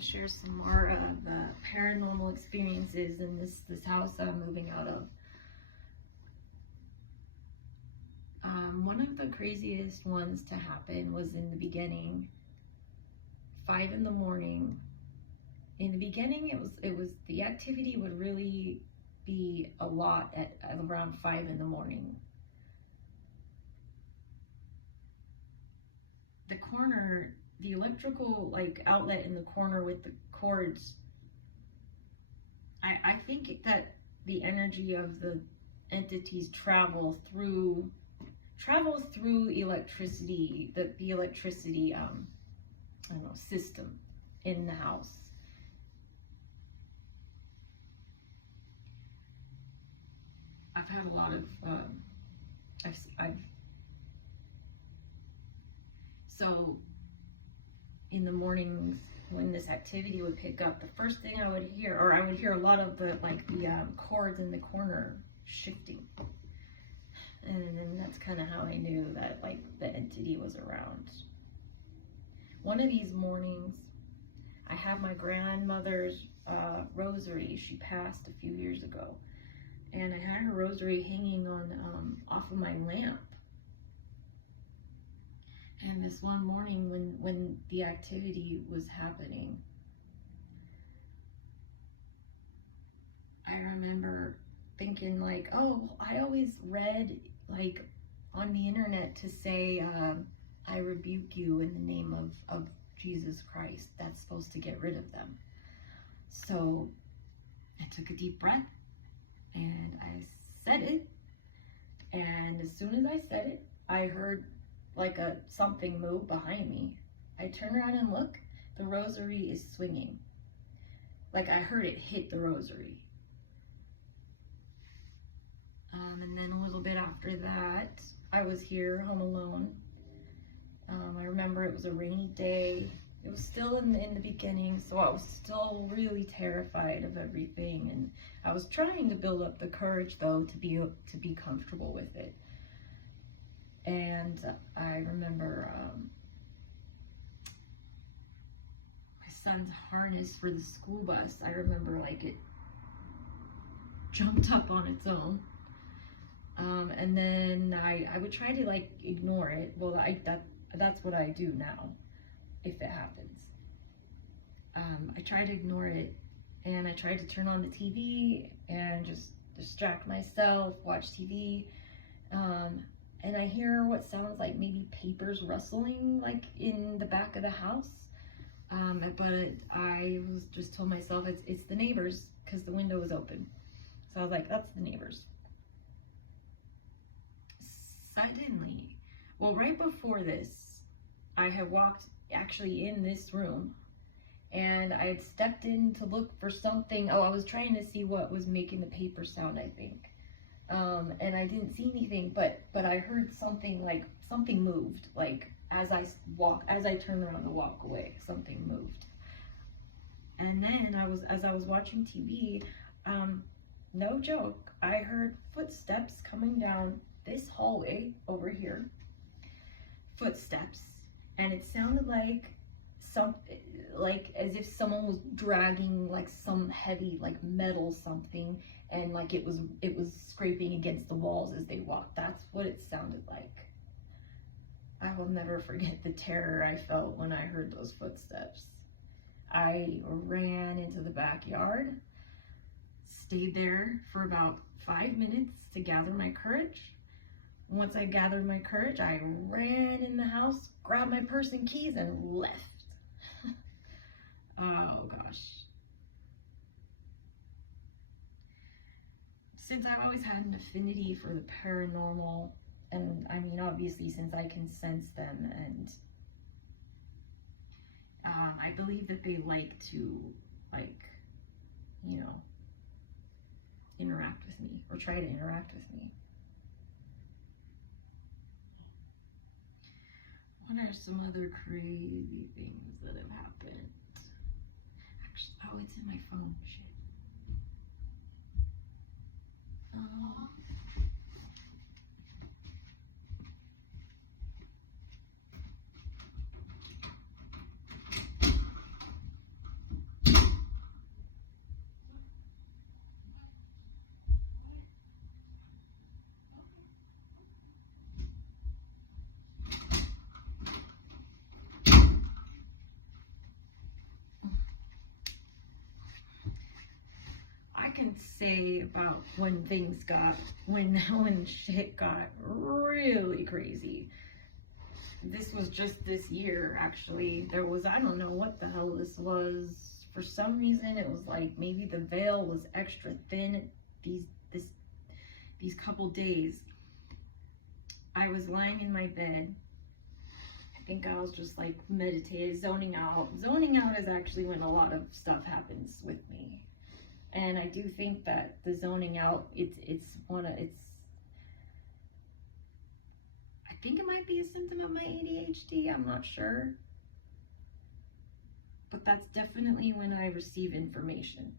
share some more of paranormal experiences in this house I'm moving out of. One of the craziest ones to happen was in the beginning, 5 in the morning. In the beginning, it was the activity would really be a lot at around 5 in the morning. The corner, the electrical outlet in the corner with the cords, I think that the energy of the entities travels through electricity, the electricity I don't know, system in the house. I've had a lot of so in the mornings when this activity would pick up, the first thing I would hear, or I would hear a lot of the cords in the corner shifting. And then that's kind of how I knew that the entity was around. One of these mornings, I have my grandmother's rosary. She passed a few years ago, and I had her rosary hanging on off of my lamp. And this one morning when the activity was happening, I remember thinking oh, I always read on the internet to say, I rebuke you in the name of Jesus Christ. That's supposed to get rid of them. So I took a deep breath and I said it. And as soon as I said it, I heard something move behind me. I turn around and look, the rosary is swinging. I heard it hit the rosary. And then a little bit after that, I was here home alone. I remember it was a rainy day. It was still in the beginning, so I was still really terrified of everything, and I was trying to build up the courage though to be comfortable with it. And I remember my son's harness for the school bus. I remember it jumped up on its own. And then I would try to ignore it. Well, that's what I do now if it happens. I try to ignore it, and I try to turn on the TV and just distract myself, watch TV. And I hear what sounds like maybe papers rustling in the back of the house. But I was just told myself it's the neighbors because the window was open. So I was like, that's the neighbors. Suddenly, well, right before this, I had walked actually in this room, and I had stepped in to look for something. Oh, I was trying to see what was making the paper sound, I think. And I didn't see anything, but I heard something something moved, as I turned around to walk away, something moved. And then as I was watching TV, no joke, I heard footsteps coming down this hallway over here. Footsteps, and it sounded as if someone was dragging some heavy metal something, and it was scraping against the walls as they walked. That's what it sounded like. I will never forget the terror I felt when I heard those footsteps. I ran into the backyard, stayed there for about 5 minutes to gather my courage. Once I gathered my courage, I ran in the house, grabbed my purse and keys, and left. Oh gosh. Since I've always had an affinity for the paranormal, and I mean, obviously, since I can sense them, and I believe that they like to, interact with me, or try to interact with me. What are some other crazy things that have happened? Actually, oh, it's in my phone. Shit. say about when things got, when shit got really crazy. This was just this year, actually. There was, I don't know what the hell this was. For some reason, it was like maybe the veil was extra thin these couple days. I was lying in my bed. I think I was just like meditating, zoning out. Zoning out is actually when a lot of stuff happens with me. And I do think that the zoning out, I think it might be a symptom of my ADHD, I'm not sure. But that's definitely when I receive information,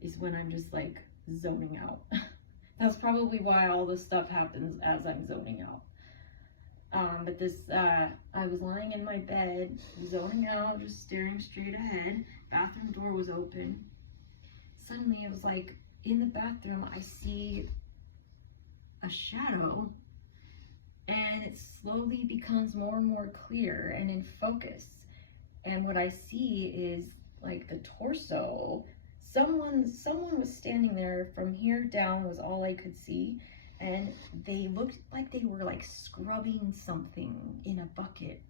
is when I'm just like zoning out. That's probably why all this stuff happens as I'm zoning out. But this, I was lying in my bed, zoning out, just staring straight ahead. Bathroom door was open. Suddenly it was like, in the bathroom, I see a shadow, and it slowly becomes more and more clear and in focus. And what I see is like the torso. Someone was standing there. From here down was all I could see, and they looked like they were like scrubbing something in a bucket.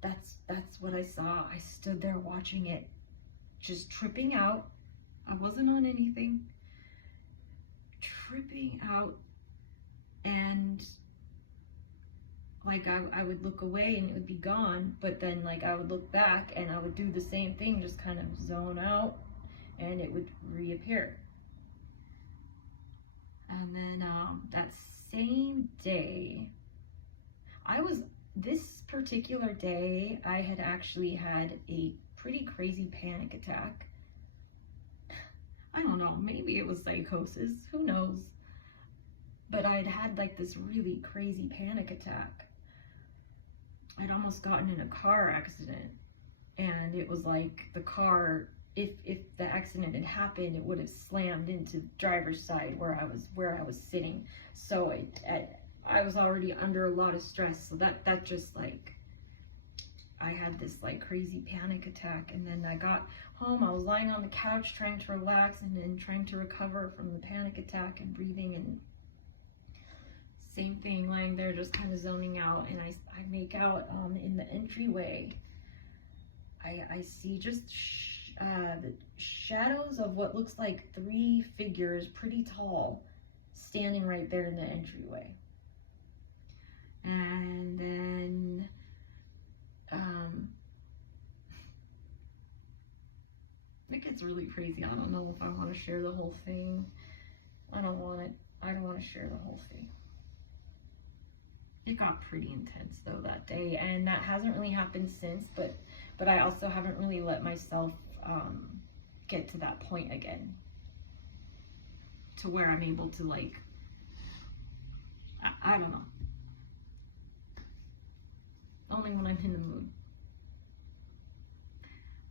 That's what I saw. I stood there watching it, just tripping out. I wasn't on anything. Tripping out, and like I would look away and it would be gone, but then like I would look back and I would do the same thing, just kind of zone out, and it would reappear. And then that same day, this particular day, I had actually had a pretty crazy panic attack. I don't know, maybe it was psychosis, who knows? But I'd had like this really crazy panic attack. I'd almost gotten in a car accident, and it was like the car, if the accident had happened, it would have slammed into the driver's side where I was sitting. So I was already under a lot of stress, so that just like, I had this like crazy panic attack. And then I got home, I was lying on the couch trying to relax and then trying to recover from the panic attack and breathing, and same thing, lying there just kind of zoning out. And I make out in the entryway, I see just the shadows of what looks like 3 figures, pretty tall, standing right there in the entryway. And then it gets really crazy. I don't know if I want to share the whole thing. I don't want to share the whole thing. It got pretty intense though that day, and that hasn't really happened since, but I also haven't really let myself get to that point again, to where I'm able to like, I don't know. Only when I'm in the mood,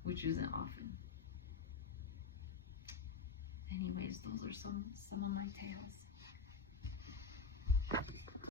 which isn't often. Anyways, those are some of my tales.